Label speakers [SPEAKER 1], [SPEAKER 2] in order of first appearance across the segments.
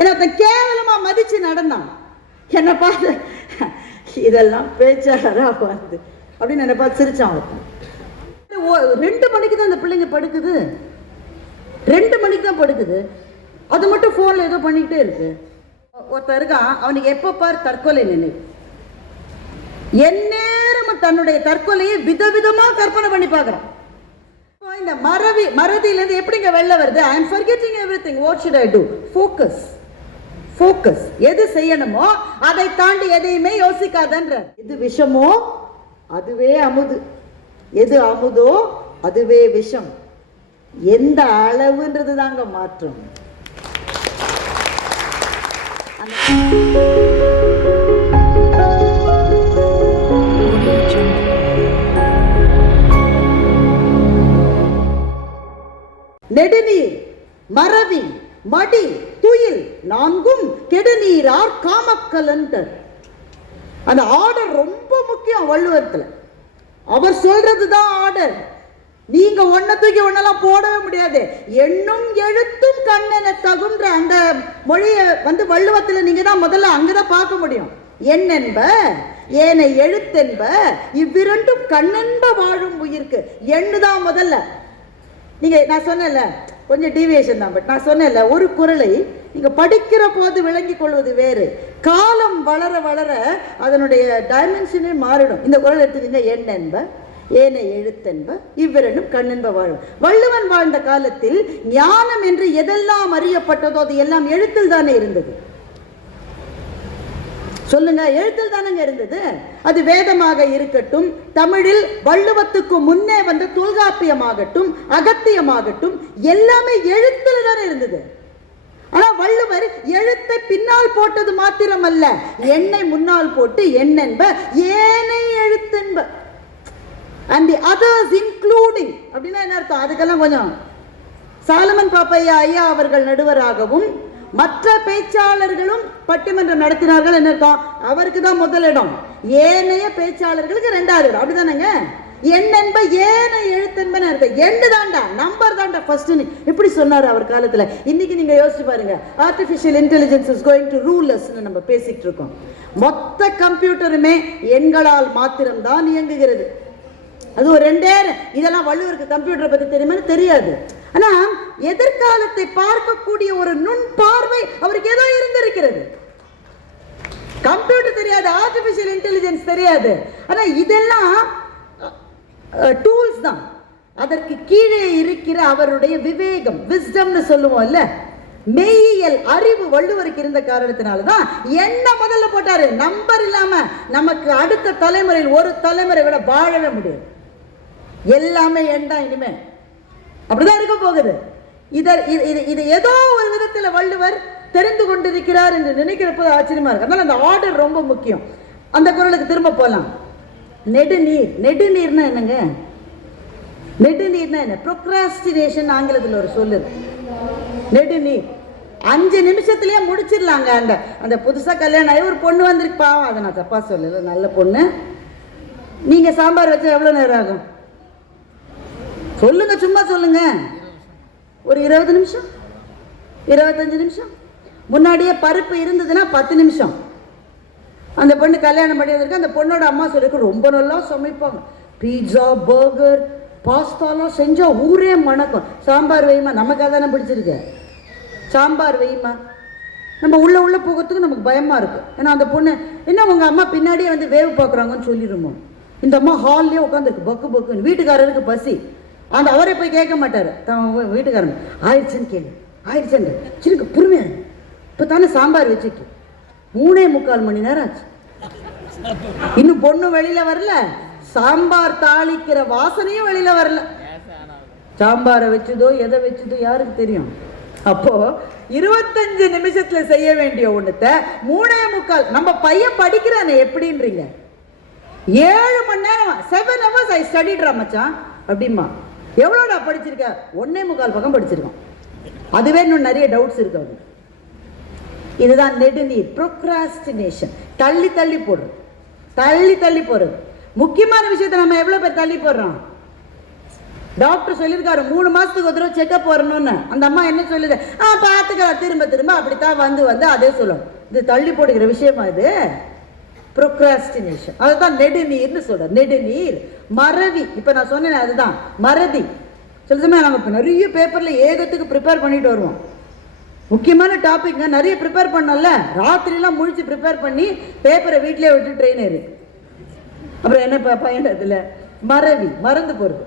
[SPEAKER 1] என்னத்தை கேவலமா மதிச்சு நடந்தான் என்னை பார்த்து இதெல்லாம் பேச்சாரா வந்து அப்படின்னு என்னை பார்த்து சிரிச்சான் ரெண்டு மணிக்கு தான் அந்த பிள்ளைங்க படுக்குது ரெண்டு மணிக்கு தான் படுக்குது அது மட்டும் ஃபோனில் ஏதோ பண்ணிக்கிட்டே இருக்கு ஒருத்தர் இருக்கான் அவனுக்கு எப்போ பார் தற்கொலை நினைவு எந்நேரமும் தன்னுடைய தற்கொலையை விதவிதமாக கற்பனை பண்ணி பார்க்குறான் இந்த மரவி மரதியிலேருந்து எப்படிங்க வெளில வருது I am forgetting everything what should I do focus focus எது செய்யணுமோ அதை தாண்டி எதையுமே யோசிக்காதன்ற இது விஷமோ அதுவே அமுது எது அமுதோ அதுவே விஷம் எந்த அளவுன்றது தாங்க மாற்றம் நெடுநீர் மரவி மடி கோயில் நான்கும் கெடுநீரார் காமக்கல் அந்த ஆர்டர் ரொம்ப முக்கியம் வள்ளுவத்தில் அவர் சொல்றது தான் ஆர்டர் நீங்க ஒன்ன தூக்கி ஒன்னெல்லாம் போடவே முடியாது எண்ணும் எழுத்தும் கண்ணென தகுன்ற அந்த மொழியை வந்து வள்ளுவத்தில் நீங்க தான் முதல்ல அங்கதான் பார்க்க முடியும் என்னென்ப ஏனை எழுத்தென்ப இவ்விரண்டும் கண்ணென்ப வாழும் உயிருக்கு எண்ணு தான் முதல்ல நீங்க நான் சொன்னல கொஞ்சம் டீவியேஷன் தான் பட் நான் சொன்னேன்ல ஒரு குரலை நீங்கள் படிக்கிற போது விளங்கி கொள்வது வேறு காலம் வளர வளர அதனுடைய டைமென்ஷனே மாறிடும் இந்த குரல் எடுத்துக்கிங்க எண் என்ப ஏன எழுத்தென்ப இவ்விரண்டும் கண்ணென்ப வாழும் வள்ளுவன் வாழ்ந்த காலத்தில் ஞானம் என்று எதெல்லாம் அறியப்பட்டதோ அது எல்லாம் எழுத்தில் தானே இருந்தது சொல்லுங்க எழுத்தில் தானங்க இருந்தது அது வேதமாக இருக்கட்டும் தமிழில் வள்ளுவத்துக்கு முன்னே வந்த தொல்காப்பியமாகட்டும் அகத்தியமாகட்டும் எல்லாமே எழுத்தில் தானே இருந்தது ஆனா வள்ளுவர் எழுத்தை பின்னால் போட்டது மாத்திரம் அல்ல என்னை முன்னால் போட்டு எண்ணென்ப ஏனை எழுத்தென்ப அண்ட் தி அதர்ஸ் இன்க்ளூடிங் அப்படின்னா என்ன அர்த்தம் அதுக்கெல்லாம் கொஞ்சம் சாலமன் பாப்பையா ஐயா அவர்கள் நடுவராகவும் மற்ற பேச்சாளர்களும் பட்டிமன்றம் நடத்தினார்கள் என்ன இருக்கும் அவருக்கு தான் முதலிடம் ஏனைய பேச்சாளர்களுக்கு ரெண்டாவது இடம் அப்படிதானேங்க எண்ணென்ப ஏன எழுத்தென்பன இருக்க எண்டு தாண்டா நம்பர் தாண்டா ஃபர்ஸ்ட்னு இப்படி சொன்னார் அவர் காலத்தில் இன்னைக்கு நீங்கள் யோசிச்சு பாருங்க artificial intelligence is going to ரூல்லஸ்னு நம்ம பேசிகிட்டு இருக்கோம் மொத்த கம்ப்யூட்டருமே எண்களால் மாத்திரம்தான் இயங்குகிறது அது ஒரு ரெண்டே இதெல்லாம் வள்ளுவருக்கு கம்ப்யூட்டரை பற்றி தெரியுமான்னு தெரியாது ஆனால் எதிர்காலத்தை பார்க்கக்கூடிய ஒரு நுண் பார்வை அவருக்கு ஏதோ இருந்திருக்கிறது கம்ப்யூட்டர் தெரியாது ஆர்டிபிஷியல் இன்டெலிஜென்ஸ் தெரியாது ஆனா இதெல்லாம் டூல்ஸ் தான் அதற்கு கீழே இருக்கிற அவருடைய விவேகம் விஸ்டம்னு சொல்லுவோம்ல மெய்யியல் அறிவு வள்ளுவருக்கு இருந்த காரணத்தினாலதான் என்ன முதல்ல போட்டாரு நம்பர் இல்லாம நமக்கு அடுத்த தலைமுறையில் ஒரு தலைமுறை விட வாழவே முடியும் எல்லாமே என்ன இனிமே அப்படிதான் இருக்க போகுது இதை இது இது ஏதோ ஒரு விதத்தில் வள்ளுவர் தெரிந்து கொண்டிருக்கிறார் என்று நினைக்கிறப்போது ஆச்சரியமாக இருக்கு அதனால் அந்த ஆர்டர் ரொம்ப முக்கியம் அந்த குரலுக்கு திரும்ப போகலாம் நெடுநீர் நெடுநீர்னா என்னங்க நெடுநீர்னா என்ன ப்ரொக்ராஸ்டினேஷன் ஆங்கிலத்தில் ஒரு சொல்லு நெடுநீர் அஞ்சு நிமிஷத்துலேயே முடிச்சிடலாங்க அந்த அந்த புதுசாக கல்யாணம் ஆகி ஒரு பொண்ணு வந்திருக்கு பாவம் அதை நான் தப்பாக சொல்லலை நல்ல பொண்ணு நீங்கள் சாம்பார் வச்சா எவ்வளோ நேரம் ஆகும் சொல்லுங்க சும்மா சொல்லுங்க ஒரு இருபது நிமிஷம் இருபத்தஞ்சு நிமிஷம் முன்னாடியே பருப்பு இருந்ததுன்னா பத்து நிமிஷம் அந்த பொண்ணு கல்யாணம் பண்ணி வந்திருக்கு அந்த பொண்ணோட அம்மா சொல்லியிருக்கு ரொம்ப நல்லா சமைப்பாங்க பீட்சா பர்கர் பாஸ்தாலாம் செஞ்சால் ஊரே மணக்கும் சாம்பார் வைமா நமக்காக தானே பிடிச்சிருக்கு சாம்பார் வைமா நம்ம உள்ளே உள்ளே போகிறதுக்கு நமக்கு பயமாக இருக்கும் ஏன்னா அந்த பொண்ணு என்ன உங்கள் அம்மா பின்னாடியே வந்து வேவு பார்க்குறாங்கன்னு சொல்லிடுமோ இந்த அம்மா ஹால்லேயே உட்காந்துருக்கு பக்கு பக்குன்னு வீட்டுக்காரருக்கு பசி அந்த அவரே போய் கேட்க மாட்டார் வீட்டுக்காரங்க வீட்டுக்காரன் ஆயிடுச்சுன்னு கேளு ஆயிடுச்சுன்ற சிறுக்கு பொறுமையா இப்போ தானே சாம்பார் வச்சுக்கு மூணே முக்கால் மணி நேரம் ஆச்சு இன்னும் பொண்ணு வெளியில் வரல சாம்பார் தாளிக்கிற வாசனையும் வெளியில் வரல சாம்பாரை வச்சதோ எதை வச்சதோ யாருக்கு தெரியும் அப்போ இருபத்தஞ்சு நிமிஷத்துல செய்ய வேண்டிய ஒண்ணுத்த மூணே முக்கால் நம்ம பையன் படிக்கிறானே எப்படின்றீங்க ஏழு மணி நேரம் செவன் ஹவர்ஸ் ஐ ஸ்டடி மச்சான் அப்படிமா நான் படிச்சிருக்கேன் ஒன்னே முக்கால் பக்கம் படிச்சிருக்கோம் அதுவே இன்னும் நிறைய டவுட்ஸ் இருக்கு அவங்களுக்கு இதுதான் நெடுநீர் ப்ரொக்ராஸ்டினேஷன் தள்ளி தள்ளி போடுறது தள்ளி தள்ளி போடுறது முக்கியமான விஷயத்த நம்ம எவ்வளோ பேர் தள்ளி போடுறோம் டாக்டர் சொல்லியிருக்காரு மூணு மாதத்துக்கு ஒரு தடவை செக்கப் வரணும்னு அந்த அம்மா என்ன சொல்லுது ஆ பார்த்துக்கலாம் திரும்ப திரும்ப அப்படித்தான் வந்து வந்து அதே சொல்லும் இது தள்ளி போடுகிற விஷயமா இது ப்ரொக்ராஸ்டினேஷன் அதுதான் நெடுநீர்னு சொல்கிறேன் நெடுநீர் மறதி இப்போ நான் சொன்னேன் அதுதான் மறதி சில சமயம் நாங்கள் இப்போ நிறைய பேப்பரில் ஏகத்துக்கு ப்ரிப்பேர் பண்ணிட்டு வருவோம் முக்கியமான டாபிக்ங்க நிறைய ப்ரிப்பேர் பண்ணல ராத்திரிலாம் முழிச்சு ப்ரிப்பேர் பண்ணி பேப்பரை வீட்டிலே விட்டு ட்ரெயின் ஏறு அப்புறம் என்ன பயன் அதில் மறவி மறந்து போகிறது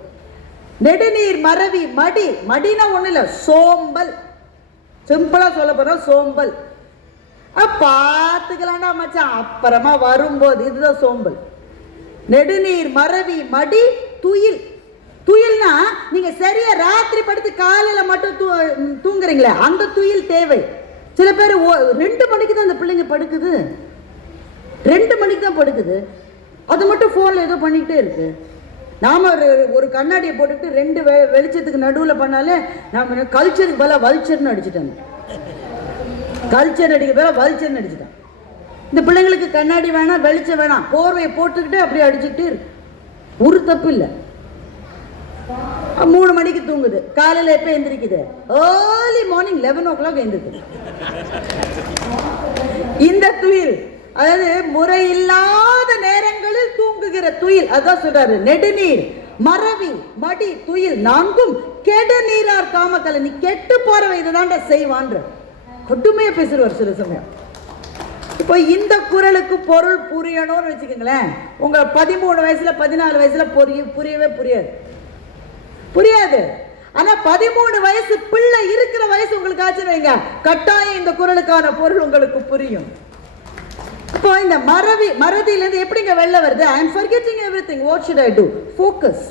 [SPEAKER 1] நெடுநீர் மறவி மடி மடினா ஒன்றும் இல்லை சோம்பல் சிம்பிளாக சொல்ல போகிறோம் சோம்பல் பார்த்துக்கலாம்டா மச்சான் அப்புறமா வரும்போது இதுதான் சோம்பல் நெடுநீர் மரவி மடி துயில் துயில்னா நீங்க சரியா ராத்திரி படுத்து காலையில மட்டும் தூ தூங்குறீங்களே அந்த துயில் தேவை சில பேர் ரெண்டு மணிக்கு தான் அந்த பிள்ளைங்க படுக்குது ரெண்டு மணிக்கு தான் படுக்குது அது மட்டும் ஃபோனில் ஏதோ பண்ணிக்கிட்டே இருக்கு நாம் ஒரு ஒரு கண்ணாடியை போட்டுக்கிட்டு ரெண்டு வெ வெளிச்சத்துக்கு நடுவில் பண்ணாலே நாம் கல்ச்சருக்கு பல வல்ச்சர்னு அடிச்சிட்டாங்க கல்ச்சர் அடிக்க பேர வல்ச்சர்னு அடிச்சுட்டான் இந்த பிள்ளைங்களுக்கு கண்ணாடி வேணாம் வெளிச்சம் வேணாம் போர்வையை போட்டுக்கிட்டு அப்படியே அடிச்சுட்டு இருக்கு ஒரு தப்பு இல்லை மூணு மணிக்கு தூங்குது காலையில் எப்போ எந்திரிக்குது early morning eleven o'clock எழுந்திருக்குது இந்த துயில் அதாவது முறையில்லாத நேரங்களில் தூங்குகிற துயில் அதான் சொல்றாரு நெடுநீர் மரவி மடி துயில் நான்கும் கெட நீரார் காமக்கலை நீ கெட்டு போறவை இதுதான்டா செய்வான்ற கொடுமையாக பேசுகிறவர் சில சமயம் இப்போ இந்த குரலுக்கு பொருள் புரியணும்னு வச்சுக்கோங்களேன் உங்களை பதிமூணு வயசில் பதினாலு வயசில் புரிய புரியவே புரியாது புரியாது ஆனால் பதிமூணு வயசு பிள்ளை இருக்கிற வயசு உங்களுக்கு ஆச்சுன்னு வைங்க கட்டாயம் இந்த குரலுக்கான பொருள் உங்களுக்கு புரியும் இப்போ இந்த மறவி மறதியிலேருந்து எப்படிங்க வெளில வருது I am forgetting everything what should I do focus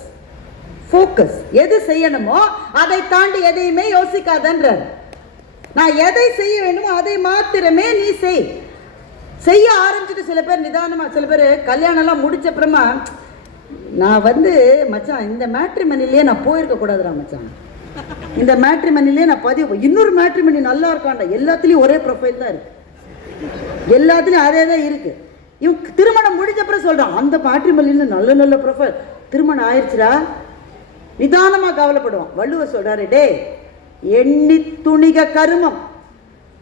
[SPEAKER 1] focus எது செய்யணுமோ அதை தாண்டி எதையுமே யோசிக்காதன்றார் நான் எதை செய்ய வேண்டுமோ அதை மாத்திரமே நீ செய் செய்ய ஆரம்பிச்சுட்டு சில பேர் நிதானமாக சில பேர் கல்யாணம்லாம் முடிச்ச அப்புறமா நான் வந்து மச்சான் இந்த மேட்ரி மணிலேயே நான் கூடாதுரா மச்சான் இந்த மேட்ரி மணிலேயே நான் பதிவு இன்னொரு மேட்ரி மணி நல்லா இருக்காண்டா எல்லாத்துலேயும் ஒரே ப்ரொஃபைல் தான் இருக்குது எல்லாத்துலேயும் அதே தான் இருக்குது இவங்க திருமணம் முடிஞ்ச அப்புறம் சொல்கிறான் அந்த மேட்ரி மணியில் நல்ல நல்ல ப்ரொஃபைல் திருமணம் ஆயிடுச்சுடா நிதானமாக கவலைப்படுவான் வள்ளுவர் சொல்கிறாரு டே எண்ணி துணிக கருமம்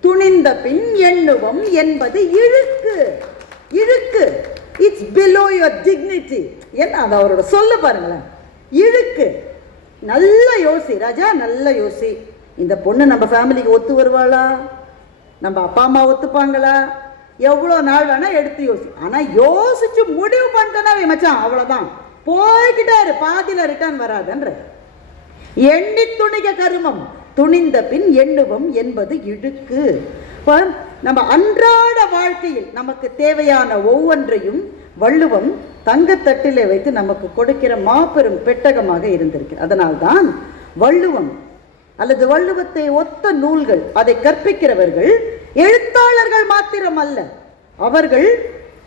[SPEAKER 1] துணிந்த பின் எண்ணுவம் என்பது இழுக்கு இழுக்கு இட்ஸ் பிலோ யுவர் டிக்னிட்டி என்ன அதை அவரோட சொல்ல பாருங்களேன் இழுக்கு நல்லா யோசி ராஜா நல்லா யோசி இந்த பொண்ணு நம்ம ஃபேமிலிக்கு ஒத்து வருவாளா நம்ம அப்பா அம்மா ஒத்துப்பாங்களா எவ்வளோ நாள் வேணால் எடுத்து யோசி ஆனால் யோசிச்சு முடிவு பண்ணிட்டேனாவே மச்சான் அவ்வளோதான் போய்கிட்டாரு பாதியில் ரிட்டர்ன் வராதுன்ற எண்ணி துணிக கருமம் துணிந்த பின் எண்ணுவம் என்பது இழுக்கு நம்ம அன்றாட வாழ்க்கையில் நமக்கு தேவையான ஒவ்வொன்றையும் வள்ளுவம் தங்கத்தட்டிலே வைத்து நமக்கு கொடுக்கிற மாபெரும் பெட்டகமாக இருந்திருக்கு அதனால்தான் வள்ளுவம் அல்லது வள்ளுவத்தை ஒத்த நூல்கள் அதை கற்பிக்கிறவர்கள் எழுத்தாளர்கள் மாத்திரம் அல்ல அவர்கள்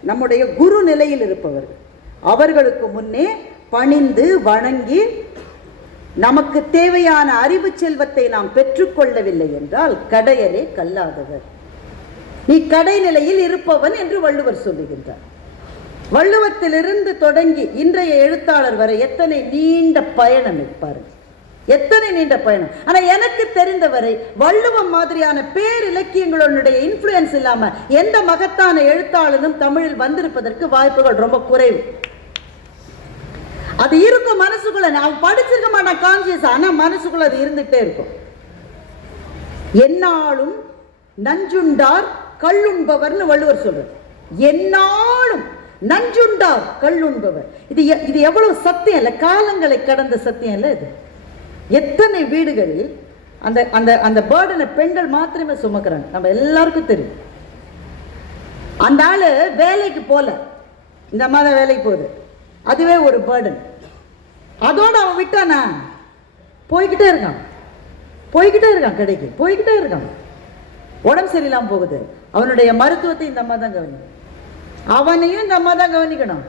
[SPEAKER 1] நம்முடைய குரு நிலையில் இருப்பவர்கள் அவர்களுக்கு முன்னே பணிந்து வணங்கி நமக்கு தேவையான அறிவு செல்வத்தை நாம் பெற்றுக்கொள்ளவில்லை என்றால் கடையரே கல்லாதவர் நீ கடை நிலையில் இருப்பவன் என்று வள்ளுவர் சொல்லுகின்றார் வள்ளுவத்திலிருந்து தொடங்கி இன்றைய எழுத்தாளர் வரை எத்தனை நீண்ட பயணம் இருப்பார் எத்தனை நீண்ட பயணம் ஆனால் எனக்கு தெரிந்தவரை வள்ளுவம் மாதிரியான பேர் இலக்கியங்களுடைய இன்ஃப்ளூயன்ஸ் இல்லாமல் எந்த மகத்தான எழுத்தாளனும் தமிழில் வந்திருப்பதற்கு வாய்ப்புகள் ரொம்ப குறைவு அது இருக்கும் மனசுக்குள்ள நான் படிச்சிருக்க மாட்டேன் கான்சியஸ் ஆனா மனசுக்குள்ள அது இருந்துகிட்டே இருக்கும் என்னாலும் நஞ்சுண்டார் கல்லுண்பவர்னு வள்ளுவர் சொல்றார் என்னாலும் நஞ்சுண்டார் கல்லுண்பவர் இது இது எவ்வளவு சத்தியம் இல்லை காலங்களை கடந்த சத்தியம் இல்லை இது எத்தனை வீடுகளில் அந்த அந்த அந்த பேர்டனை பெண்கள் மாத்திரமே சுமக்கிறாங்க நம்ம எல்லாருக்கும் தெரியும் அந்த ஆள் வேலைக்கு போகல இந்த மாதிரி வேலைக்கு போகுது அதுவே ஒரு பேர்டன் அதோடு அவன் விட்டானா போய்கிட்டே இருக்கான் போய்கிட்டே இருக்கான் கடைக்கு போய்கிட்டே இருக்கான் உடம்பு சரியில்லாமல் போகுது அவனுடைய மருத்துவத்தை இந்த அம்மா தான் கவனிக்கணும் அவனையும் இந்த அம்மா தான் கவனிக்கணும்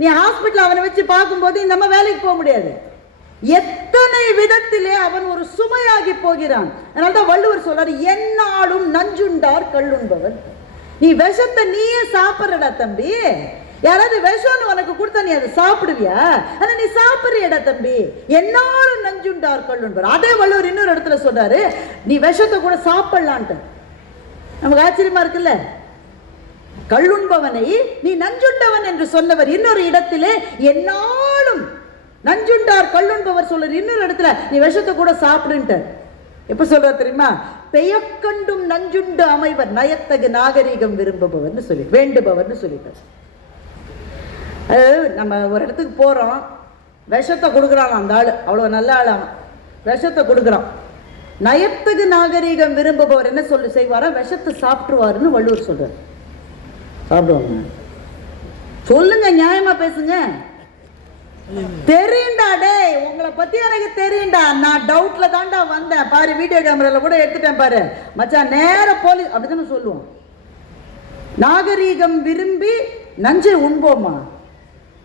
[SPEAKER 1] நீ ஹாஸ்பிட்டல் அவனை வச்சு பார்க்கும்போது இந்த அம்மா வேலைக்கு போக முடியாது எத்தனை விதத்திலே அவன் ஒரு சுமையாகி போகிறான் அதனால தான் வள்ளுவர் சொல்றாரு என்னாலும் நஞ்சுண்டார் கல்லுண்பவன் நீ விஷத்தை நீயே சாப்பிட்றடா தம்பி யாராவது விஷம்னு உனக்கு கொடுத்தா நீ அதை சாப்பிடுவியா ஆனா நீ சாப்பிடுறியடா தம்பி என்னாலும் நஞ்சுண்டார் கல்லுன்பார் அதே வள்ளுவர் இன்னொரு இடத்துல சொல்றாரு நீ விஷத்தை கூட சாப்பிடலான்ட்டு நமக்கு ஆச்சரியமா இருக்குல்ல கல்லுண்பவனை நீ நஞ்சுண்டவன் என்று சொன்னவர் இன்னொரு இடத்திலே என்னாலும் நஞ்சுண்டார் கல்லுண்பவர் சொல்ற இன்னொரு இடத்துல நீ விஷத்தை கூட சாப்பிடுன்ட்டு எப்ப சொல்ற தெரியுமா பெயக்கண்டும் நஞ்சுண்டு அமைவர் நயத்தகு நாகரீகம் விரும்புபவர்னு சொல்லி வேண்டுபவர்னு சொல்லிட்டார் அது நம்ம ஒரு இடத்துக்கு போகிறோம் விஷத்தை கொடுக்குறான் அந்த ஆள் அவ்வளோ நல்ல ஆள் விஷத்தை கொடுக்குறான் நயத்துக்கு நாகரீகம் விரும்புபவர் என்ன சொல்லி செய்வாரா விஷத்தை சாப்பிட்ருவாருன்னு வள்ளுவர் சொல்கிறார் சாப்பிடுவாங்க சொல்லுங்க நியாயமாக பேசுங்க தெரியுண்டா டே உங்களை பத்தி எனக்கு தெரியுண்டா நான் டவுட்ல தாண்டா வந்தேன் பாரு வீடியோ கேமரால கூட எடுத்துட்டேன் பாரு மச்சான் நேர போலீஸ் அப்படித்தானே சொல்லுவோம் நாகரீகம் விரும்பி நஞ்சை உண்போமா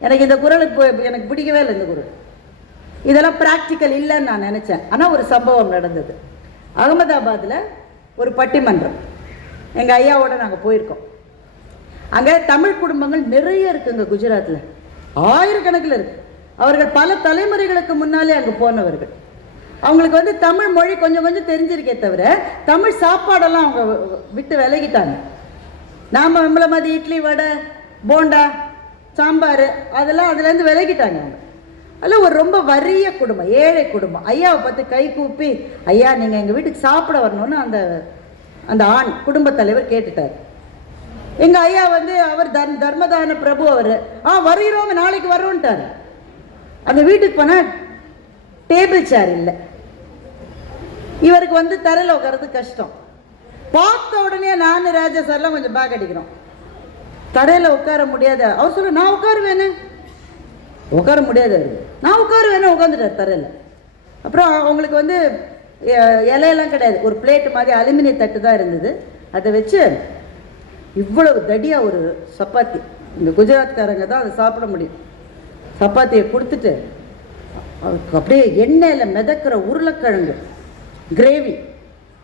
[SPEAKER 1] எனக்கு இந்த குரல் இப்போ எனக்கு பிடிக்கவே இல்லை இந்த குரல் இதெல்லாம் ப்ராக்டிக்கல் இல்லைன்னு நான் நினச்சேன் ஆனால் ஒரு சம்பவம் நடந்தது அகமதாபாத்தில் ஒரு பட்டிமன்றம் எங்கள் ஐயாவோட நாங்கள் போயிருக்கோம் அங்கே தமிழ் குடும்பங்கள் நிறைய இருக்குங்க குஜராத்தில் ஆயிரக்கணக்கில் இருக்குது அவர்கள் பல தலைமுறைகளுக்கு முன்னாலே அங்கே போனவர்கள் அவங்களுக்கு வந்து தமிழ் மொழி கொஞ்சம் கொஞ்சம் தெரிஞ்சிருக்கே தவிர தமிழ் சாப்பாடெல்லாம் அவங்க விட்டு விலகிட்டாங்க நாம் நம்மளை மாதிரி இட்லி வடை போண்டா சாம்பார் அதெல்லாம் அதுலேருந்து விலகிட்டாங்க அவங்க அதில் ஒரு ரொம்ப வறிய குடும்பம் ஏழை குடும்பம் ஐயாவை பார்த்து கை கூப்பி ஐயா நீங்கள் எங்கள் வீட்டுக்கு சாப்பிட வரணும்னு அந்த அந்த ஆண் குடும்பத் தலைவர் கேட்டுட்டார் எங்கள் ஐயா வந்து அவர் தர் தர்மதான பிரபு அவர் ஆ வருகிறோம் நாளைக்கு வரோன்ட்டார் அந்த வீட்டுக்கு போனால் டேபிள் சேர் இல்லை இவருக்கு வந்து தரையில் உட்கார்றது கஷ்டம் பார்த்த உடனே நான் ராஜா சார்லாம் கொஞ்சம் பேக் அடிக்கிறோம் கடையில் உட்கார முடியாத அவர் சொல்ல நான் உட்காருவேனே உட்கார முடியாது நான் உட்காருவேனே உட்காந்துட்டார் தரையில் அப்புறம் அவங்களுக்கு வந்து இலையெல்லாம் கிடையாது ஒரு பிளேட்டு மாதிரி அலுமினிய தட்டு தான் இருந்தது அதை வச்சு இவ்வளவு தடியாக ஒரு சப்பாத்தி இந்த குஜராத்காரங்க தான் அதை சாப்பிட முடியும் சப்பாத்தியை கொடுத்துட்டு அவருக்கு அப்படியே எண்ணெயில் மிதக்கிற உருளைக்கிழங்கு கிரேவி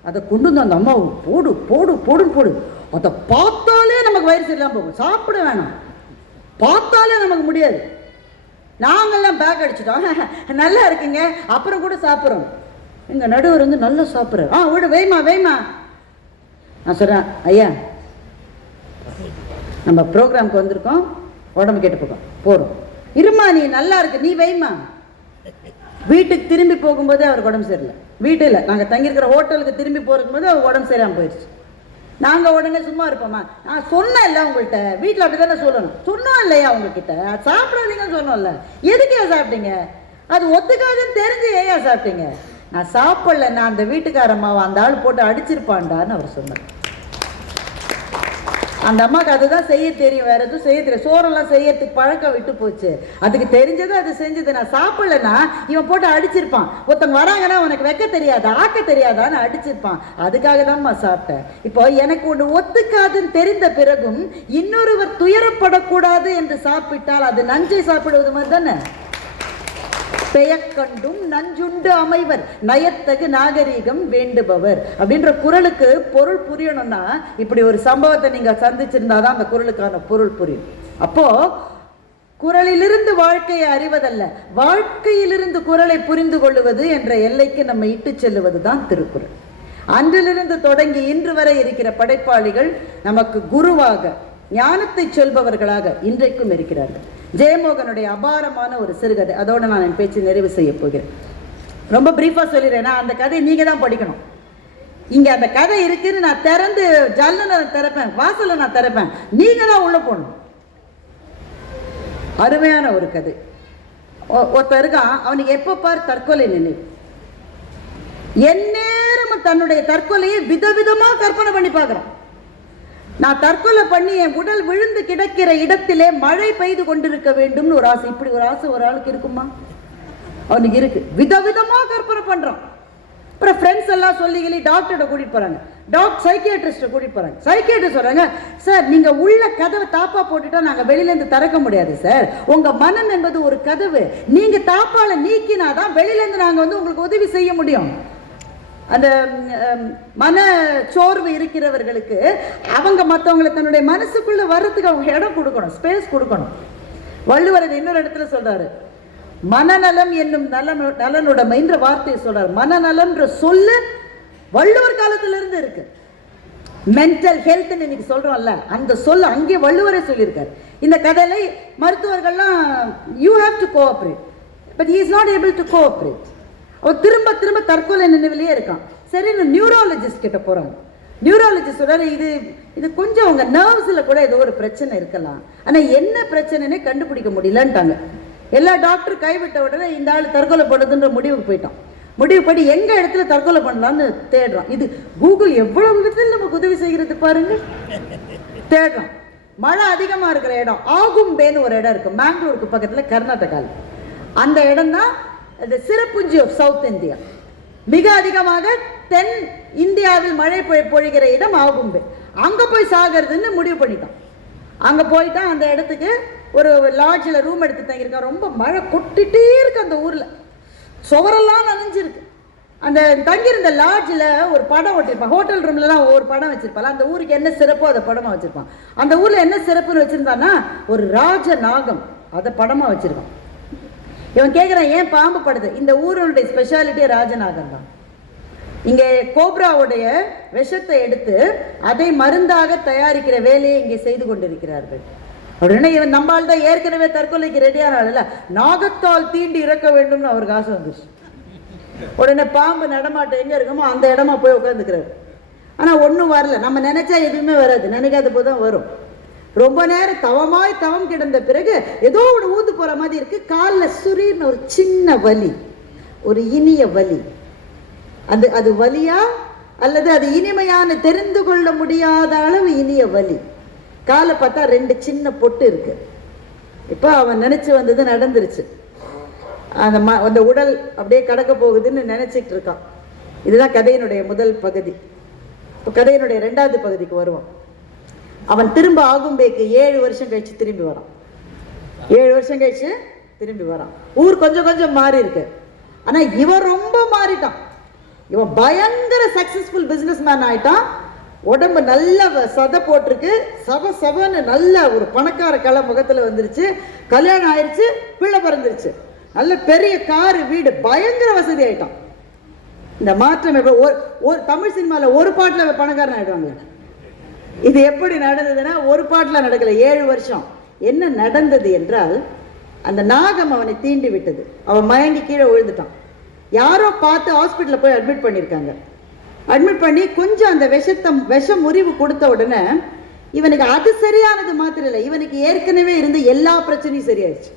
[SPEAKER 1] அதை கொண்டு வந்து அந்த அம்மா போடு போடு போடு போடு அதை பார்த்து வயிறு சரியில்லாமல் போகும் சாப்பிட வேணும் பார்த்தாலே நமக்கு முடியாது நாங்கள்லாம் பேக் அடிச்சிட்டோம் நல்லா இருக்குங்க அப்புறம் கூட சாப்பிட்றோம் எங்கள் நடுவர் வந்து நல்லா சாப்பிட்ற ஆ விடு வேமா வேமா நான் சொல்கிறேன் ஐயா நம்ம ப்ரோக்ராமுக்கு வந்திருக்கோம் உடம்பு கேட்டு போகும் போகிறோம் இருமா நீ நல்லா இருக்கு நீ வைமா வீட்டுக்கு திரும்பி போகும்போதே அவருக்கு உடம்பு சரியில்லை வீட்டில் நாங்கள் தங்கியிருக்கிற ஹோட்டலுக்கு திரும்பி போகிறக்கும் போது அவர் உடம்பு சரியாமல் போயிடுச்சு நாங்கள் உடனே சும்மா இருப்போமா நான் இல்லை உங்கள்கிட்ட வீட்டில் அப்படி தானே சொல்லணும் சொன்னோம் இல்லையா உங்ககிட்ட சாப்பிடாதீங்கன்னு சொன்னோம்ல எதுக்கு ஏன் சாப்பிட்டீங்க அது ஒத்துக்காதுன்னு தெரிஞ்சு ஏன் சாப்பிட்டீங்க நான் சாப்பிடல நான் அந்த வீட்டுக்காரம்மாவை அந்த ஆள் போட்டு அடிச்சிருப்பான்டான்னு அவர் சொன்னார் அந்த அம்மாவுக்கு அதுதான் செய்ய தெரியும் வேற எதுவும் செய்ய தெரியும் சோறெல்லாம் செய்யறதுக்கு பழக்கம் விட்டு போச்சு அதுக்கு தெரிஞ்சது அது செஞ்சது நான் சாப்பிடலன்னா இவன் போட்டு அடிச்சிருப்பான் ஒருத்தவங்க வராங்கன்னா உனக்கு வைக்க தெரியாது ஆக்க தெரியாதான்னு அடிச்சிருப்பான் அதுக்காக தான்மா சாப்பிட்டேன் இப்போ எனக்கு ஒன்று ஒத்துக்காதுன்னு தெரிந்த பிறகும் இன்னொருவர் துயரப்படக்கூடாது என்று சாப்பிட்டால் அது நஞ்சை சாப்பிடுவது மாதிரி தானே பெயக்கண்டும் நஞ்சுண்டு அமைவர் நயத்தகு நாகரீகம் வேண்டுபவர் அப்படின்ற குரலுக்கு பொருள் புரியணும்னா இப்படி ஒரு சம்பவத்தை நீங்கள் சந்திச்சிருந்தாதான் அந்த குரலுக்கான பொருள் புரியும் அப்போ குரலிலிருந்து வாழ்க்கையை அறிவதல்ல வாழ்க்கையிலிருந்து குரலை புரிந்து கொள்ளுவது என்ற எல்லைக்கு நம்ம இட்டு செல்லுவது தான் திருக்குறள் அன்றிலிருந்து தொடங்கி இன்று வரை இருக்கிற படைப்பாளிகள் நமக்கு குருவாக ஞானத்தை சொல்பவர்களாக இன்றைக்கும் இருக்கிறார்கள் ஜெயமோகனுடைய அபாரமான ஒரு சிறுகதை அதோடு நான் என் பேச்சு நிறைவு செய்ய போகிறேன் ரொம்ப ப்ரீஃபாக சொல்லிடுறேன் அந்த கதையை நீங்கள் தான் படிக்கணும் இங்கே அந்த கதை இருக்குன்னு நான் திறந்து ஜல்லனை நான் திறப்பேன் வாசலை நான் திறப்பேன் நீங்கள் தான் உள்ளே போகணும் அருமையான ஒரு கதை ஒருத்தர் இருக்கான் அவனுக்கு எப்போ பார் தற்கொலை நினைவு எந்நேரமும் தன்னுடைய தற்கொலையை விதவிதமாக கற்பனை பண்ணி பார்க்குறான் நான் தற்கொலை பண்ணி என் உடல் விழுந்து கிடக்கிற இடத்திலே மழை பெய்து கொண்டிருக்க வேண்டும்னு ஒரு ஆசை இப்படி ஒரு ஆசை ஒரு ஆளுக்கு இருக்குமா அவனுக்கு இருக்கு விதவிதமாக கற்பனை பண்றான் அப்புறம் ஃப்ரெண்ட்ஸ் எல்லாம் சொல்லி டாக்டர்கிட்ட கூட்டிட்டு போகிறாங்க டாக்டர் சைக்கியாட்ரிஸ்ட்டை கூட்டிட்டு போகிறாங்க சைக்கியாட்ரிஸ்ட் சொல்றாங்க சார் நீங்கள் உள்ள கதவை தாப்பா போட்டுட்டா நாங்கள் வெளியில திறக்க முடியாது சார் உங்கள் மனம் என்பது ஒரு கதவு நீங்கள் தாப்பால நீக்கினா தான் இருந்து நாங்கள் வந்து உங்களுக்கு உதவி செய்ய முடியும் அந்த மன சோர்வு இருக்கிறவர்களுக்கு அவங்க மற்றவங்களை தன்னுடைய மனசுக்குள்ளே வர்றதுக்கு அவங்க இடம் கொடுக்கணும் ஸ்பேஸ் கொடுக்கணும் வள்ளுவர் இன்னொரு இடத்துல சொல்கிறாரு மனநலம் என்னும் நலன் நலனுடைமை என்ற வார்த்தையை சொல்கிறார் மனநலம்ன்ற சொல்லு வள்ளுவர் இருந்து இருக்கு மென்டல் ஹெல்த் இன்னைக்கு சொல்கிறோம்ல அந்த சொல்லு அங்கே வள்ளுவரே சொல்லியிருக்காரு இந்த கதையில மருத்துவர்கள்லாம் you have to cooperate but is not able to cooperate அவன் திரும்ப திரும்ப தற்கொலை நினைவிலேயே இருக்கான் சரி நான் நியூராலஜிஸ்ட் கிட்ட போகிறோம் சொல்கிறாரு இது இது கொஞ்சம் அவங்க நர்வ்ஸில் கூட ஏதோ ஒரு பிரச்சனை இருக்கலாம் ஆனால் என்ன பிரச்சனைனே கண்டுபிடிக்க முடியலன்ட்டாங்க எல்லா டாக்டரும் கைவிட்ட உடனே இந்த ஆள் தற்கொலை பண்ணுதுன்ற முடிவுக்கு போயிட்டோம் முடிவு படி எங்க இடத்துல தற்கொலை பண்ணலாம்னு தேடுறோம் இது கூகுள் எவ்வளவு விதத்தில் நமக்கு உதவி செய்கிறது பாருங்க தேடுறோம் மழை அதிகமாக இருக்கிற இடம் ஆகும்பேன்னு ஒரு இடம் இருக்குது மேங்களூருக்கு பக்கத்தில் கர்நாடகாவில் அந்த இடம் தான் இந்த சிறப்புஞ்சி ஆஃப் சவுத் இந்தியா மிக அதிகமாக தென் இந்தியாவில் மழை பொழிகிற இடம் ஆகும்பே அங்கே போய் சாகிறதுன்னு முடிவு பண்ணிட்டான் அங்கே போயிட்டான் அந்த இடத்துக்கு ஒரு லாட்ஜில் ரூம் எடுத்து தங்கியிருக்கான் ரொம்ப மழை கொட்டிகிட்டே இருக்கு அந்த ஊரில் சுவரெல்லாம் நனைஞ்சிருக்கு அந்த தங்கியிருந்த லாட்ஜில் ஒரு படம் ஒட்டிருப்பான் ஹோட்டல் ரூம்லலாம் ஒரு படம் வச்சுருப்பாள் அந்த ஊருக்கு என்ன சிறப்போ அதை படமாக வச்சுருப்பான் அந்த ஊரில் என்ன சிறப்புன்னு வச்சுருந்தான்னா ஒரு ராஜ நாகம் அதை படமாக வச்சுருப்பான் இவன் கேட்குறான் ஏன் பாம்பு படுது இந்த ஊருடைய ஸ்பெஷாலிட்டி ராஜநாதன் தான் இங்கே கோப்ராவுடைய விஷத்தை எடுத்து அதை மருந்தாக தயாரிக்கிற வேலையை இங்கே செய்து கொண்டிருக்கிறார்கள் அப்படின்னா இவன் நம்மால் தான் ஏற்கனவே தற்கொலைக்கு ரெடியானால இல்லை நாகத்தால் தீண்டி இறக்க வேண்டும்னு அவருக்கு ஆசை வந்துச்சு உடனே பாம்பு நடமாட்டம் எங்கே இருக்குமோ அந்த இடமா போய் உட்காந்துக்கிறாரு ஆனால் ஒன்றும் வரல நம்ம நினச்சா எதுவுமே வராது நினைக்காத போது தான் வரும் ரொம்ப நேரம் தவமாய் தவம் கிடந்த பிறகு ஏதோ ஒன்று ஊந்து போகிற மாதிரி இருக்குது காலில் சுரீர்னு ஒரு சின்ன வலி ஒரு இனிய வலி அது அது வலியா அல்லது அது இனிமையான தெரிந்து கொள்ள முடியாத அளவு இனிய வலி காலை பார்த்தா ரெண்டு சின்ன பொட்டு இருக்கு இப்போ அவன் நினச்சி வந்தது நடந்துருச்சு அந்த ம அந்த உடல் அப்படியே கடக்க போகுதுன்னு நினச்சிட்டு இருக்கான் இதுதான் கதையினுடைய முதல் பகுதி இப்போ கதையினுடைய ரெண்டாவது பகுதிக்கு வருவான் அவன் திரும்ப ஆகும்பேக்கு ஏழு வருஷம் கழிச்சு திரும்பி வரான் ஏழு வருஷம் கழிச்சு திரும்பி வரான் ஊர் கொஞ்சம் கொஞ்சம் மாறி இருக்கு ஆனால் இவன் ரொம்ப மாறிட்டான் இவன் பயங்கர சக்ஸஸ்ஃபுல் பிசினஸ் மேன் ஆகிட்டான் உடம்பு நல்ல சத போட்டிருக்கு சப சபன்னு நல்ல ஒரு பணக்கார கலை முகத்தில் வந்துருச்சு கல்யாணம் ஆயிடுச்சு பிள்ளை பிறந்துருச்சு நல்ல பெரிய காரு வீடு பயங்கர வசதி ஆயிட்டான் இந்த மாற்றம் எப்போ ஒரு ஒரு தமிழ் சினிமாவில் ஒரு பாட்டில் பணக்காரன் ஆகிடுவாங்க இது எப்படி நடந்ததுன்னா ஒரு பாட்டில் நடக்கல ஏழு வருஷம் என்ன நடந்தது என்றால் அந்த நாகம் அவனை தீண்டி விட்டது அவன் மயங்கி கீழே விழுந்துட்டான் யாரோ பார்த்து ஹாஸ்பிட்டலில் போய் அட்மிட் பண்ணியிருக்காங்க அட்மிட் பண்ணி கொஞ்சம் அந்த விஷத்தம் விஷ முறிவு கொடுத்த உடனே இவனுக்கு அது சரியானது மாத்திரம் இல்லை இவனுக்கு ஏற்கனவே இருந்த எல்லா பிரச்சனையும் சரியாயிடுச்சு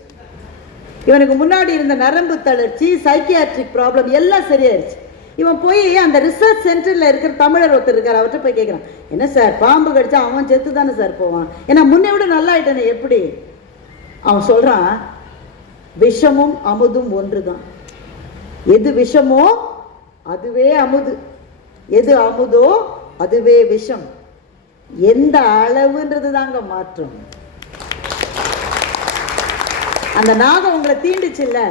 [SPEAKER 1] இவனுக்கு முன்னாடி இருந்த நரம்பு தளர்ச்சி சைக்கியாட்ரிக் ப்ராப்ளம் எல்லாம் சரியாயிடுச்சு இவன் போய் அந்த ரிசர்ச் சென்டரில் இருக்கிற தமிழர் ஒருத்தர் இருக்கார் அவர்கிட்ட போய் கேட்குறான் என்ன சார் பாம்பு கடிச்சா அவன் செத்து தானே சார் போவான் ஏன்னா முன்னே விட நல்லா ஆயிட்டானே எப்படி அவன் சொல்கிறான் விஷமும் அமுதும் ஒன்று தான் எது விஷமோ அதுவே அமுது எது அமுதோ அதுவே விஷம் எந்த அளவுன்றது தாங்க மாற்றம் அந்த நாகம் உங்களை தீண்டுச்சு இல்லை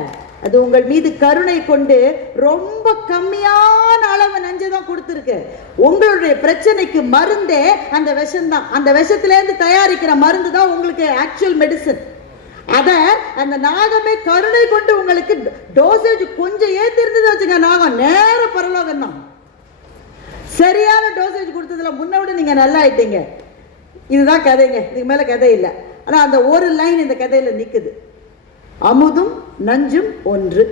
[SPEAKER 1] அது உங்கள் மீது கருணை கொண்டு ரொம்ப கம்மியான அளவு நஞ்சை தான் கொடுத்துருக்கு உங்களுடைய பிரச்சனைக்கு மருந்தே அந்த விஷம் தான் அந்த விஷத்துலேருந்து தயாரிக்கிற மருந்து தான் உங்களுக்கு ஆக்சுவல் மெடிசன் அதை அந்த நாகமே கருணை கொண்டு உங்களுக்கு டோசேஜ் கொஞ்சம் ஏற்றிருந்தது வச்சுங்க நாகம் நேர பரலோகம் தான் சரியான டோசேஜ் கொடுத்ததுல முன்ன விட நீங்கள் நல்லா ஆயிட்டீங்க இதுதான் கதைங்க இதுக்கு மேலே கதை இல்லை ஆனால் அந்த ஒரு லைன் இந்த கதையில் நிற்குது அமுதும் நஞ்சும் ஒன்று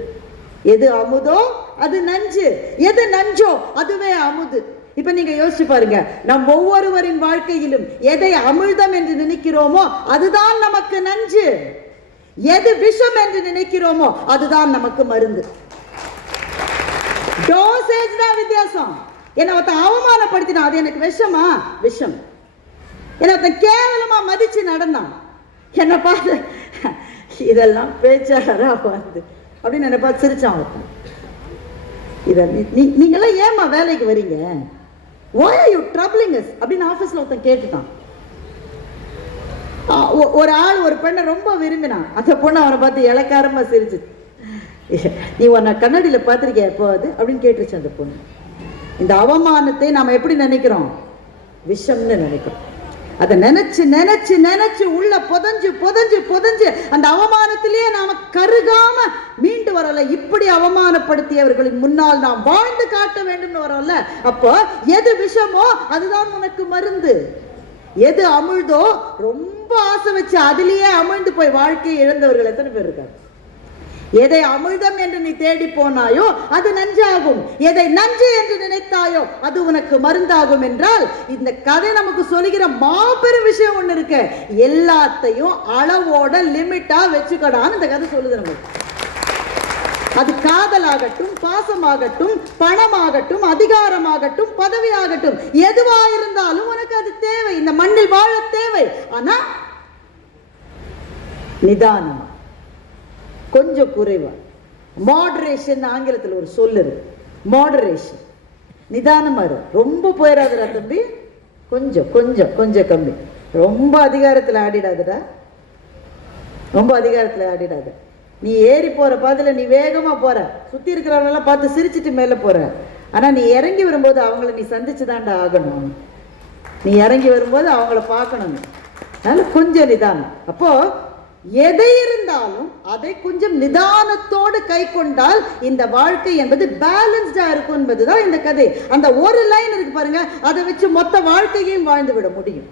[SPEAKER 1] எது அமுதோ அது நஞ்சு எது நஞ்சோ அதுவே அமுது இப்ப நீங்க யோசிச்சு பாருங்க நம் ஒவ்வொருவரின் வாழ்க்கையிலும் எதை அமிழ்தம் என்று நினைக்கிறோமோ அதுதான் நமக்கு நஞ்சு எது விஷம் என்று நினைக்கிறோமோ அதுதான் நமக்கு மருந்து டோசேஜ் தான் வித்தியாசம் என்னை ஒருத்தன் அவமானப்படுத்தினா அது எனக்கு விஷமா விஷம் என்ன ஒருத்தன் கேவலமா மதிச்சு நடந்தான் என்ன பார்த்து இதெல்லாம் பேச்சாளராக வந்து அப்படின்னு நினைப்பா சிரிச்சான் ஒருத்தன் இதை நீ நீங்களாம் ஏமா வேலைக்கு வரீங்க ஒய் யூ ட்ரபிளிங் அப்படின்னு ஆஃபீஸில் ஒருத்தன் கேட்டுட்டான் ஒரு ஆள் ஒரு பெண்ணை ரொம்ப விரும்பினான் அந்த பொண்ணு அவனை பார்த்து இலக்காரமாக சிரிச்சு நீ உன்னை கண்ணாடியில் பார்த்துருக்கிய எப்போது அப்படின்னு கேட்டுருச்சு அந்த பொண்ணு இந்த அவமானத்தை நாம் எப்படி நினைக்கிறோம் விஷம்னு நினைக்கிறோம் அதை நினைச்சு நினைச்சு நினைச்சு உள்ள புதஞ்சு புதஞ்சு புதஞ்சு அந்த அவமானத்திலேயே நாம கருகாம மீண்டு வரல இப்படி அவமானப்படுத்தியவர்களின் முன்னால் நாம் வாழ்ந்து காட்ட வேண்டும்னு வரல அப்போ எது விஷமோ அதுதான் உனக்கு மருந்து எது அமிழ்தோ ரொம்ப ஆசை வச்சு அதுலேயே அமிழ்ந்து போய் வாழ்க்கையை இழந்தவர்கள் எத்தனை பேர் இருக்காங்க எதை அமிர்தம் என்று நீ தேடி போனாயோ அது நஞ்சாகும் எதை நஞ்சு என்று நினைத்தாயோ அது உனக்கு மருந்தாகும் என்றால் இந்த கதை நமக்கு சொல்லுகிற மாபெரும் விஷயம் ஒன்று இருக்கு எல்லாத்தையும் அளவோட லிமிட்டா வச்சுக்கடான்னு இந்த கதை சொல்லுது நமக்கு அது காதலாகட்டும் பாசமாகட்டும் பணமாகட்டும் அதிகாரமாகட்டும் பதவியாகட்டும் எதுவா இருந்தாலும் உனக்கு அது தேவை இந்த மண்ணில் வாழ தேவை ஆனா நிதானம் கொஞ்சம் குறைவாக மாடரேஷன் ஆங்கிலத்தில் ஒரு சொல் இருக்கு மாடரேஷன் நிதானமாக இருக்கும் ரொம்ப போயிடாதடா தம்பி கொஞ்சம் கொஞ்சம் கொஞ்சம் கம்மி ரொம்ப அதிகாரத்தில் ஆடிடாதடா ரொம்ப அதிகாரத்தில் ஆடிடாத நீ ஏறி போகிற பாதையில் நீ வேகமாக போகிற சுற்றி இருக்கிறவங்களெல்லாம் பார்த்து சிரிச்சிட்டு மேலே போகிற ஆனால் நீ இறங்கி வரும்போது அவங்கள நீ சந்திச்சு தாண்டா ஆகணும் நீ இறங்கி வரும்போது அவங்கள பார்க்கணும் அதனால் கொஞ்சம் நிதானம் அப்போது எதை இருந்தாலும் அதை கொஞ்சம் நிதானத்தோடு கை கொண்டால் இந்த வாழ்க்கை என்பது பேலன்ஸ்டா இருக்கும் என்பதுதான் இந்த கதை அந்த ஒரு லைன் இருக்கு பாருங்க அதை வச்சு மொத்த வாழ்க்கையும் வாழ்ந்து விட முடியும்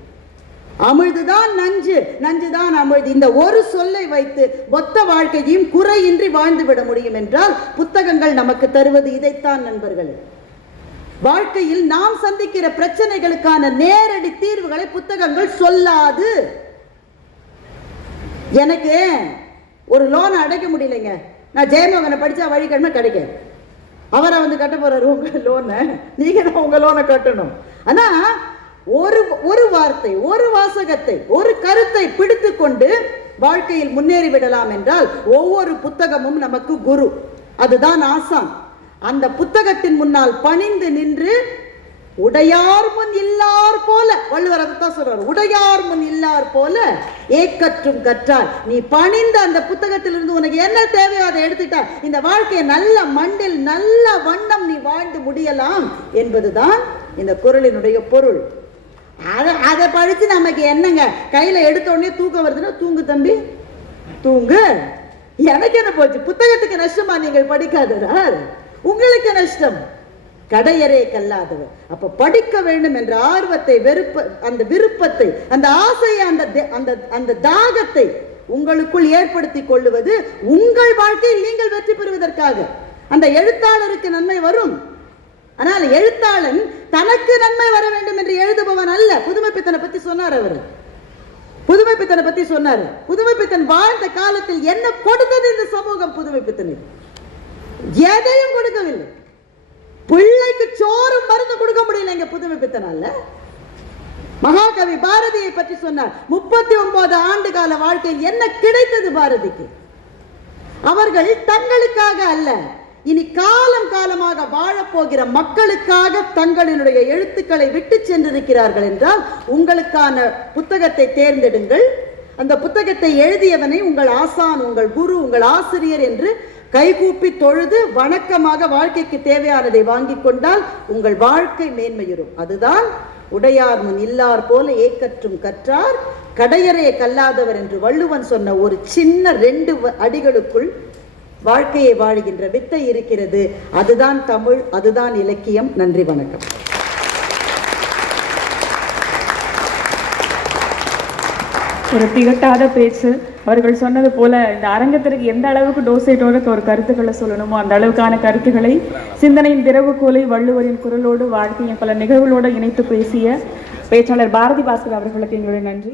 [SPEAKER 1] அமிழ்துதான் நஞ்சு நஞ்சுதான் அமிழ்து இந்த ஒரு சொல்லை வைத்து மொத்த வாழ்க்கையும் குறையின்றி வாழ்ந்து விட முடியும் என்றால் புத்தகங்கள் நமக்கு தருவது இதைத்தான் நண்பர்கள் வாழ்க்கையில் நாம் சந்திக்கிற பிரச்சனைகளுக்கான நேரடி தீர்வுகளை புத்தகங்கள் சொல்லாது எனக்கு ஒரு லோனை அடைக்க முடியலைங்க நான் ஜெயமோகனை படித்தா வழிக்கிழமை கிடைக்கும் அவரை வந்து கட்ட போகிறாரு உங்கள் லோனை நீங்கள் தான் உங்கள் லோனை கட்டணும் ஆனால் ஒரு ஒரு வார்த்தை ஒரு வாசகத்தை ஒரு கருத்தை பிடித்து கொண்டு வாழ்க்கையில் முன்னேறி விடலாம் என்றால் ஒவ்வொரு புத்தகமும் நமக்கு குரு அதுதான் ஆசான் அந்த புத்தகத்தின் முன்னால் பணிந்து நின்று உடையார் முன் இல்லார் போல வள்ளுவர் அதைத்தான் சொல்றாரு உடையார் முன் இல்லார் போல ஏக்கற்றும் கற்றார் நீ பணிந்த அந்த புத்தகத்திலிருந்து உனக்கு என்ன தேவையோ அதை எடுத்துட்டா இந்த வாழ்க்கையை நல்ல மண்ணில் நல்ல வண்ணம் நீ வாழ்ந்து முடியலாம் என்பதுதான் இந்த குரலினுடைய பொருள் அதை அதை படித்து நமக்கு என்னங்க கையில் எடுத்தோடனே தூக்கம் வருதுன்னா தூங்கு தம்பி தூங்கு எனக்கு என்ன போச்சு புத்தகத்துக்கு நஷ்டமா நீங்கள் படிக்காதார் உங்களுக்கு நஷ்டம் கடையரே கல்லாதவர் அப்போ படிக்க வேண்டும் என்ற ஆர்வத்தை வெறுப்ப அந்த விருப்பத்தை அந்த ஆசையை அந்த அந்த அந்த தாகத்தை உங்களுக்குள் ஏற்படுத்தி கொள்ளுவது உங்கள் வாழ்க்கையில் நீங்கள் வெற்றி பெறுவதற்காக அந்த எழுத்தாளருக்கு நன்மை வரும் ஆனால் எழுத்தாளன் தனக்கு நன்மை வர வேண்டும் என்று எழுதுபவன் அல்ல புதுமை பித்தனை பற்றி சொன்னார் அவர் புதுமை பித்தனை பற்றி சொன்னார் புதுமை பித்தன் வாழ்ந்த காலத்தில் என்ன கொடுத்தது இந்த சமூகம் புதுமை பித்தனை எதையும் கொடுக்கவில்லை பிள்ளைக்கு சோறு மருந்து கொடுக்க முடியல எங்க புதுமை பித்தனால மகாகவி பாரதியை பற்றி சொன்னார் முப்பத்தி ஒன்பது ஆண்டு கால வாழ்க்கையில் என்ன கிடைத்தது பாரதிக்கு அவர்கள் தங்களுக்காக அல்ல இனி காலம் காலமாக வாழப்போகிற மக்களுக்காக தங்களினுடைய எழுத்துக்களை விட்டு சென்றிருக்கிறார்கள் என்றால் உங்களுக்கான புத்தகத்தை தேர்ந்தெடுங்கள் அந்த புத்தகத்தை எழுதியவனை உங்கள் ஆசான் உங்கள் குரு உங்கள் ஆசிரியர் என்று கைகூப்பி தொழுது வணக்கமாக வாழ்க்கைக்கு தேவையானதை வாங்கி கொண்டால் உங்கள் வாழ்க்கை மேன்மையுறும் அதுதான் உடையார் முன் இல்லார் போல ஏக்கற்றும் கற்றார் கடையறையை கல்லாதவர் என்று வள்ளுவன் சொன்ன ஒரு சின்ன ரெண்டு அடிகளுக்குள் வாழ்க்கையை வாழ்கின்ற வித்தை இருக்கிறது அதுதான் தமிழ் அதுதான் இலக்கியம் நன்றி வணக்கம்
[SPEAKER 2] ஒரு திகட்டாத பேச்சு அவர்கள் சொன்னது போல இந்த அரங்கத்திற்கு எந்த அளவுக்கு டோசேட்டோட ஒரு கருத்துக்களை சொல்லணுமோ அந்த அளவுக்கான கருத்துக்களை சிந்தனையின் கோலை வள்ளுவரின் குரலோடு வாழ்க்கையின் பல நிகழ்வுகளோடு இணைத்து பேசிய பேச்சாளர் பாரதி பாஸ்கர் அவர்களுக்கு எங்களுடைய நன்றி